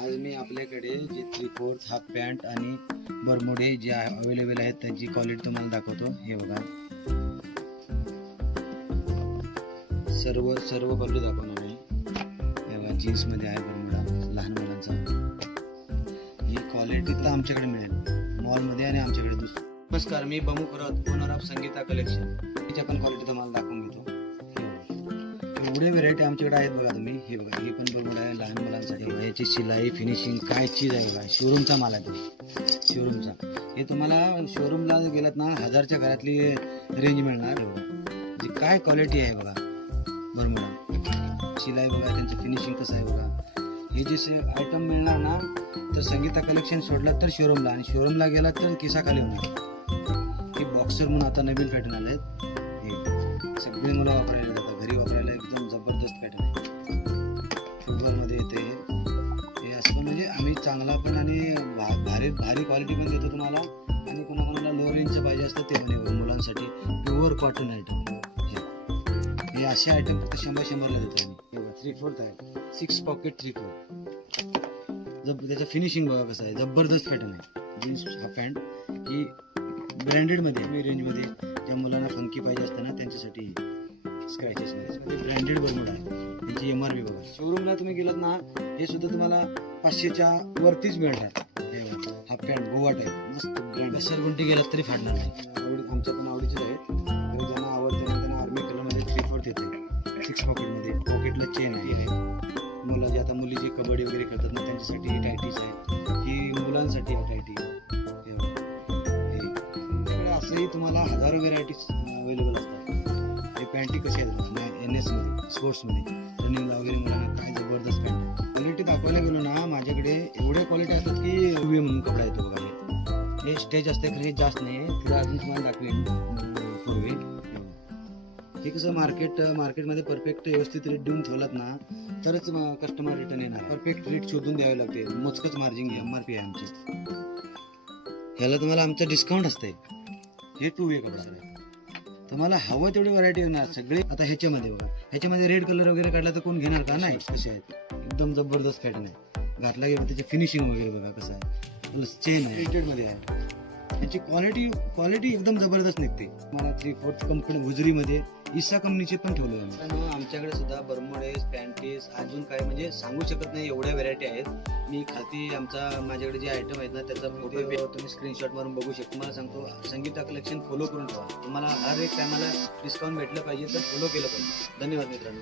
आज मी आपल्याकडे जे 3/4 हाफ पॅन्ट आणि बरमुडे जे अवेलेबल आहेत त्यांची क्वालिटी तुम्हाला दाखवतो. हे बघा, सर्व क्वालिटी दाखवणार मी. हे बघा, जीन्स मध्ये आहे बरमुडा लहान मुलांचा. ही क्वालिटी तर आमच्याकडे मिळेल मॉल मध्ये आणि आमच्याकडे दुसरं. नमस्कार, मी बमू करत, ओनर ऑफ संगीता कलेक्शन. तिच्या पण क्वालिटी तुम्हाला दाखवून घेतो. एवढे व्हेरायटी आमच्याकडे आहेत बघा तुम्ही. हे बघा, ही पण बरमुडा आहे लहान मुलांसाठी. याची शिलाई फिनिशिंग काय चीज आहे बघा. शोरूमचा माल आहे तो, शोरूमचा. हे तुम्हाला शोरूमला गेलात ना 1000च्या घरातली रेंज मिळणार. जी काय क्वालिटी आहे बघा बरमुडा. शिलाई बघा, त्यांचं फिनिशिंग कसं आहे बघा. हे जे आयटम मिळणार ना तर संगीता कलेक्शन सोडला तर शोरूमला, आणि शोरूमला गेला तर केसाखाली होणार. हे बॉक्सर म्हणून आता नवीन पॅटर्न आले आहेत. हे सगळे मुलं वापरायला जातात, घरी वापरायला एकदम जबरदस्त पॅटर्न आहे. फुटबॉलमध्ये येते हे असं. म्हणजे आम्ही चांगला पण आणि भारी क्वालिटी पण देतो तुम्हाला. आणि कोणाकोणाला लो रेंजचं पाहिजे असतं ते पण मुलांसाठी प्युअर कॉटन आयटम. हे असे आयटम फक्त 100-100ला देतो आम्ही. 3/4 आहे, 6 पॉकेट 3/4. त्याचं फिनिशिंग बघा कसं आहे, जबरदस्त पॅटर्न आहे. जीन्स हा पॅन्ट ही ब्रँडेडमध्ये मी रेंजमध्ये ज्या मुलांना फंकी पाहिजे असतं ना त्यांच्यासाठी स्क्रॅचेसमध्ये ब्रँडेड बरमुडा आहे. त्यांची MRP बघा. शोरूमला तुम्ही गेलात ना हे सुद्धा तुम्हाला 500च्या वरतीच मिळणार. हे हा पॅन्ट गोवा टाईप मस्त ब्रँड. सरगुंटी गेलात तरी फाडणार नाही. आमच्या पण आवडीचे आहेत. ज्यांना आवडते ना त्यांना आर्मी कलरमध्ये 3/4 येते, 6 पॉकेटमध्ये. पॉकेटला चेन आहे. मुलं जे आता मुली जे कबड्डी वगैरे खेळतात ना त्यांच्यासाठी टायटीज आहे. ही मुलांसाठी आहे टायटी. असंही तुम्हाला हजारो व्हेरायटीज अवेलेबल असतात. हे पॅन्टी कशी आहेत NS मध्ये, स्पोर्ट्समध्ये रनिंगला वगैरे मुलांना काय जबरदस्त पॅन्ट. क्वालिटी दाखवायला गेलो ना माझ्याकडे एवढ्या क्वालिटी असतात की UV म्हणून कपडा येतो बघा. हे स्टेज असते खरं, हे जास्त नाही. पुढे अजून तुम्हाला दाखवेन पूर्वी. हे कसं मार्केटमध्ये परफेक्ट व्यवस्थित रेट देऊन ठेवलात ना तरच कस्टमर रिटर्न येणार. परफेक्ट रेट शोधून द्यावे लागते. मोजकच मार्जिन MRP आहे आमची. ह्याला तुम्हाला आमचं डिस्काउंट असते. हे 2 वे कपडा आहे. तुम्हाला हवं तेवढी व्हरायटी येणार सगळे. आता ह्याच्यामध्ये बघा, ह्याच्यामध्ये रेड कलर वगैरे काढला तर कोण घेणार का नाही. कसे आहेत एकदम जबरदस्त पॅटर्न आहे. घातला गेला त्याची फिनिशिंग वगैरे बघा कसं आहे. चेन आहे, प्रिंटेडमध्ये आहे. याची क्वालिटी एकदम जबरदस्त निघते. मला 3/4 कंपनी हुजरीमध्ये इसा कंपनीचे पण ठेवले आहे. आमच्याकडे सुद्धा बरमुडेज, पॅन्टीज अजून काय म्हणजे सांगू शकत नाही एवढ्या व्हरायटी आहेत. मी खाती माझ्याकडे जे आयटम आहेत ना त्याचा फोटो तुम्ही स्क्रीनशॉट मारून बघू शकता. मला सांगतो संगीता कलेक्शन फॉलो करून ठेवा. तुम्हाला हर एक टायमाला डिस्काउंट भेटलं पाहिजे तर फॉलो केलं पाहिजे. धन्यवाद मित्रांनो.